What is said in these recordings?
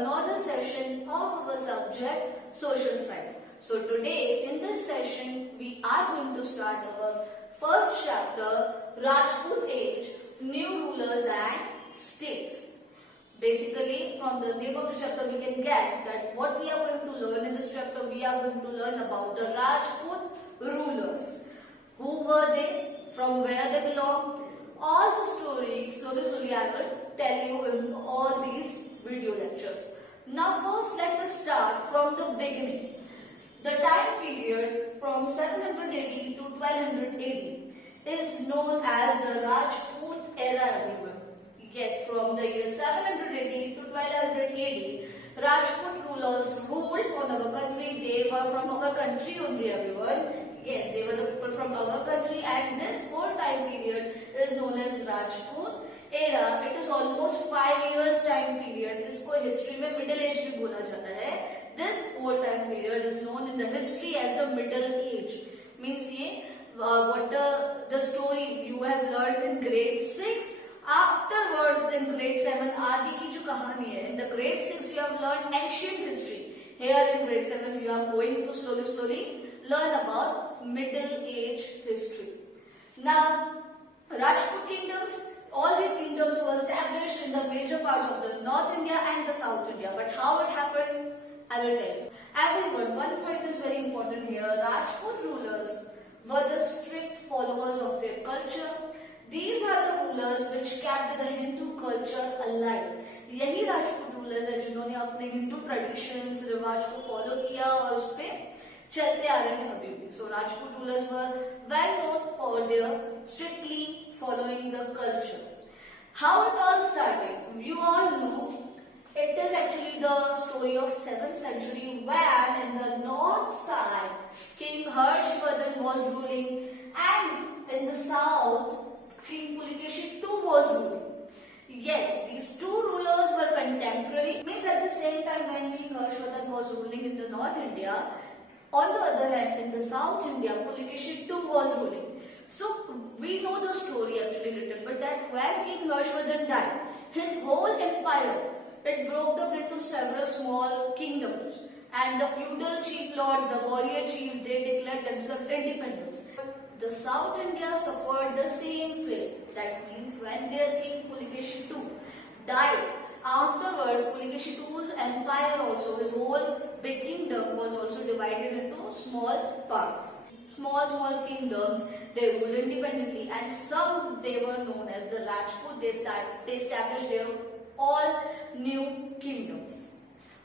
another session of our subject social science. So today in this session we are going to start our first chapter, Rajput Age, New Rulers and States. Basically, from the name of the chapter we can get that what we are going to learn in this chapter, we are going to learn about the Rajput rulers. Who were they? From where they belong? All the stories, slowly I will tell you in all these video lectures. Now first let us start from the beginning. The time period from 700 AD to 1200 AD is known as the Rajput era, everyone. Yes, from the year 700 AD to 1200 AD, Rajput rulers ruled on our country. They were from our country only, everyone. Yes, they were the people from our country, and this whole time period is known as Rajput era. It is almost 5 years time period. इसको history में middle age भी बोला जाता है. This whole time period is known in the history as the middle age. Means ये what the story you have learned in grade 6. Afterwards in grade 7 आदि की जो कहानी है, in the grade 6 you have learned ancient history. Here in grade 7 you are going to slowly learn about middle age history. Now Rajput kingdoms, all these kingdoms were established in the major parts of the North India and the South India. But how it happened, I will tell you. Everyone, one point is very important here. Rajput rulers were the strict followers of their culture. These are the rulers which kept the Hindu culture alive. यही Rajput rulers है जिन्होंने अपने Hindu traditions, रिवाज को follow किया और उस पे चलते आ रहे हैं अभी भी. So Rajput rulers were well known for their strictly following the culture. How it all started? You all know it is actually the story of 7th century when in the north side King Harshvardhan was ruling, and in the south King Pulikeshik II was ruling. Yes, these two rulers were contemporary. Means at the same time when King Harshvardhan was ruling in the North India, on the other hand in the South India, Pulikeshik II was ruling. So we know the story actually little, but that when King Harshvardhan died, his whole empire, it broke up into several small kingdoms, and the feudal chief lords, the warrior chiefs, they declared themselves independence. The South India suffered the same fate. That means when their king Pulikeshik II died, afterwards Pulikeshik II's empire also, his whole big kingdom was also divided into small parts. Small kingdoms, they ruled independently, and some they were known as the Rajput. They established their all new kingdoms.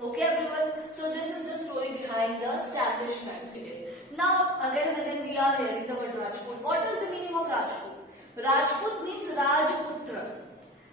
Okay everyone, so this is the story behind the establishment period. Now again and again we are hearing the word Rajput. What is the meaning of Rajput? Rajput means Rajputra.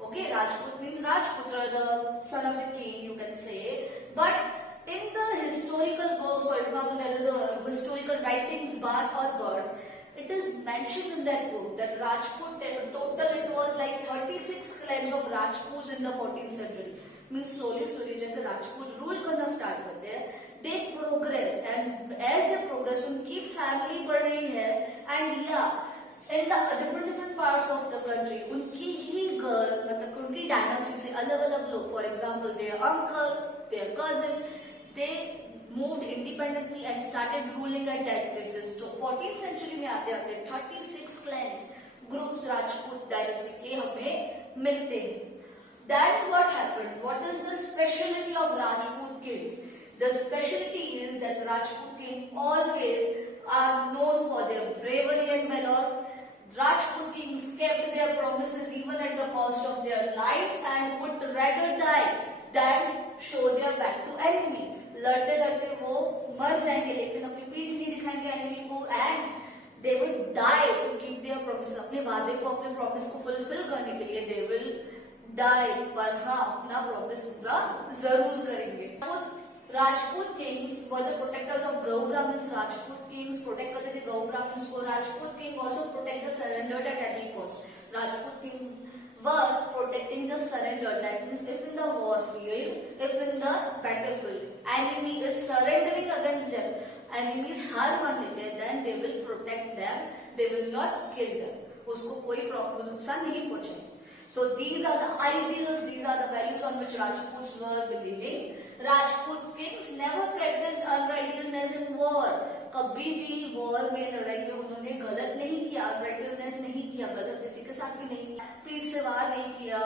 Okay, Rajput means Rajputra, the son of the king, you can say. But in the historical books, for example, there is a historical writings by authors. It is mentioned in that book that Rajput, total it was like 36 clans of Rajputs in the 14th century. Means slowly जैसे Rajput rule करना start करते हैं, they progress, and as they progress उनकी family बढ़ रही है, and in the different parts of the country उनकी ही girl, मतलब उनकी dynasty से अलग लोग, for example their uncle, their cousins, they moved independently and started ruling at that places. So 14th century में आते 36 clans, groups Rajput dynasty के हमें मिलते हैं. Then what happened? What is the specialty of Rajput kings? The specialty is that Rajput kings always are known for their bravery and valor. Rajput kings kept their promises even at the cost of their lives and would rather die than show their back to enemy. लड़ते वो मर जाएंगे लेकिन अपनी पीठ नहीं दिखाएंगे enemy को, and they would die to keep their promise. अपने वादे को, अपने promise को fulfill करने के लिए they will die, पर हाँ अपना promise पूरा जरूर करेंगे. Rajput kings were the protectors of Gau Brahmins. Rajput kings protect करते थे Gau Brahmins को. Rajput king also protect the surrendered at any cost. Rajput king were protecting the surrender. That means if in the war field, if in the battlefield, enemy is surrendering against them, enemies हार मान लेते हैं, then they will protect them. They will not kill them. उसको कोई नुकसान नहीं पहुंचाएंगे. So these are the ideals, these are the values on which Rajputs were believing. Rajput kings never practiced unrighteousness in war. कभी भी war में लड़ाई में उन्होंने गलत नहीं किया, अनराइटियसनेस नहीं किया, गलत किसी के साथ भी नहीं किया, पीठ से वार नहीं किया.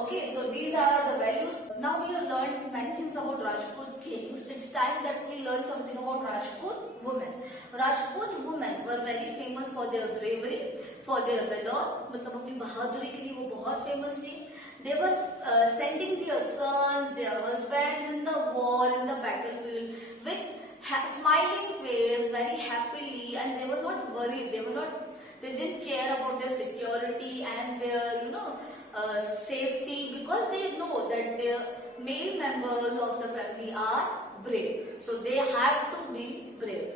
Okay, so these are the values. Now we have learned many things about Rajput kings. It's time that we learn something about Rajput women. Rajput women were very famous for their bravery, for their valor. मतलब अपनी बहादुरी के लिए वो बहुत famous थी. They were sending their sons, their husbands in the war, in the battlefield with smiling face, very happily, and they were not worried. They didn't care about their security and their, safety, because they know that their male members of the family are brave. So they have to be brave.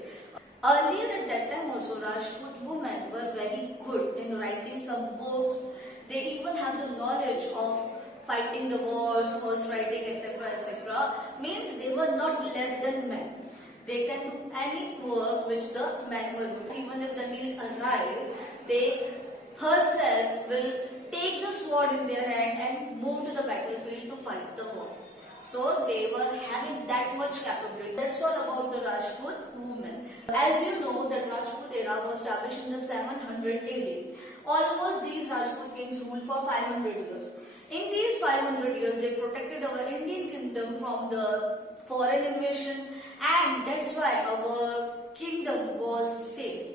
Earlier at that time also, Rajput women were very good in writing some books. They even have the knowledge of fighting the wars, horse riding, etc., etc. Means they were not less than men. They can do any work which the men will do. Even if the need arises, they herself will take the sword in their hand and move to the battlefield to fight the war. So they were having that much capability. That's all about the Rajput women. As you know, the Rajput era was established in the 700 AD. Almost these Rajput kings ruled for 500 years. In these 500 years, they protected our Indian kingdom from the foreign invasion, and that's why our kingdom was safe.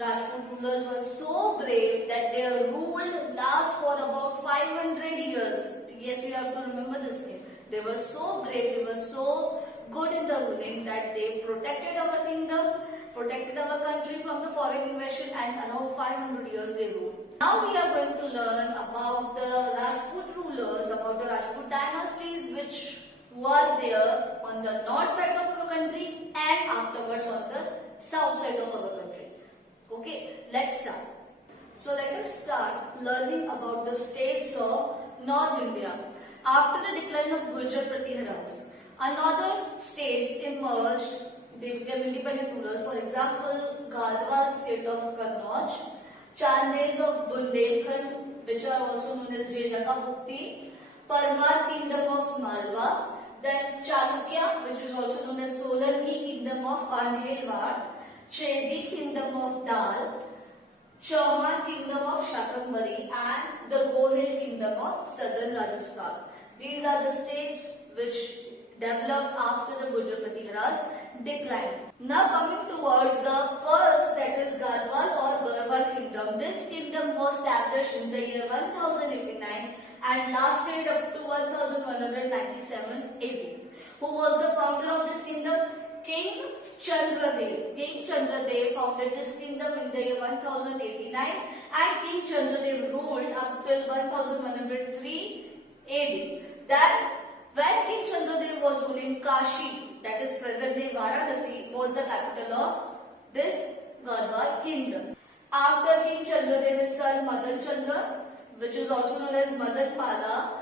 Rajput rulers were so brave that their rule lasts for about 500 years. Yes, you have to remember this thing. They were so brave, they were so good in the ruling that they protected our kingdom, protected our country from the foreign invasion, and around 500 years they ruled. Now we are going to learn about the Rajput rulers, about the Rajput dynasties which were there on the north side of our country and afterwards on the south side of our country. Okay, let's start. So let us start learning about the states of North India. After the decline of Gurjar Pratiharas, another states emerged. They became independent rulers. For example, Gadwal state of Kannauj, Chandels of Bundelkhand, which are also known as Jejakabukti, Parmar kingdom of Malwa, then Chalukya, which is also known as Solanki kingdom of Kandhelwad, Chedi kingdom of Dal, Chauhan kingdom of Shakambari, and the Gohil kingdom of southern Rajasthan. These are the states which developed after the Gurjar Pratiharas decline. Now coming towards the first, that is Garhwal or Garhwal kingdom. This kingdom was established in the year 1089 and lasted up to 1197 AD. Who was the founder of this kingdom? King Chandradev. King Chandradev founded this kingdom in the year 1089 and King Chandradev ruled up till 1103 AD. Then when King Chandradev was ruling, Kashi, that is present day Varanasi, was the capital of this Garhwal kingdom. After King Chandradev, his son Madan Chandra, which is also known as Madan Pala,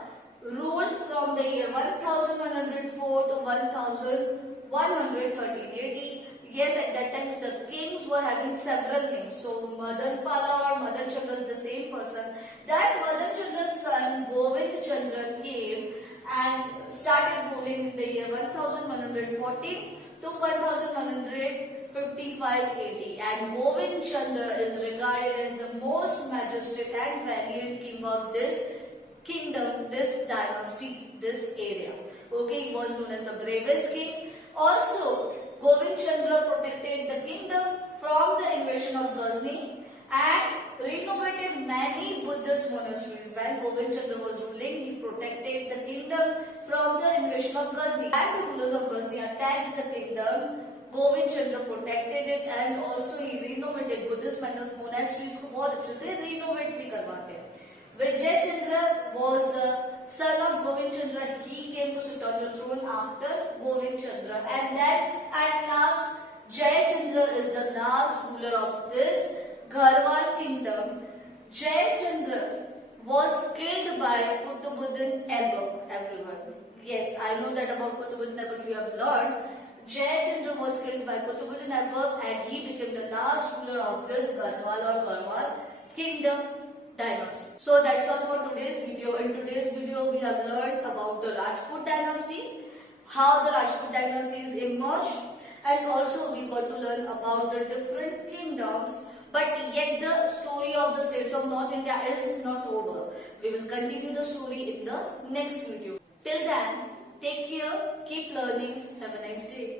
ruled from the year 1104 to 1113 AD. Yes, at that time the kings were having several names. So Madan Pala or Madan Chandra is the same person. That Madan Chandra's son Govind Chandra came and started ruling in the year 1114 to 1155 AD. And Govind Chandra is regarded as the most majestic and valiant king of this kingdom, this dynasty, this area. Okay, he was known as the bravest king. Also, Govind Chandra protected the kingdom from the invasion of Ghazni and renovated many Buddhist monasteries. When Govind Chandra was ruling, he protected the kingdom from the invasion of Ghazni. And the rulers of Ghazni attacked the kingdom, Govind Chandra protected it and also he renovated Buddhist monasteries को बहुत अच्छे से renovate भी करवाते हैं. Vijay Chandra was the son of Govind Chandra. He came to sit on the throne after Govind Chandra. And then at last, Jai Chandra is the last ruler of this Garhwal kingdom. Jai Chandra was killed by Qutbuddin Aibak, everyone. Yes, I know that about Qutbuddin Aibak you have learned. Jai Chandra was killed by Qutbuddin Aibak and he became the last ruler of this Garhwal or Garhwal kingdom dynasty. So that's all for today's video. In today's video, we have learned about the Rajput dynasty, how the Rajput dynasties emerged, and also we got to learn about the different kingdoms. But yet the story of the states of North India is not over. We will continue the story in the next video. Till then, take care, keep learning, have a nice day.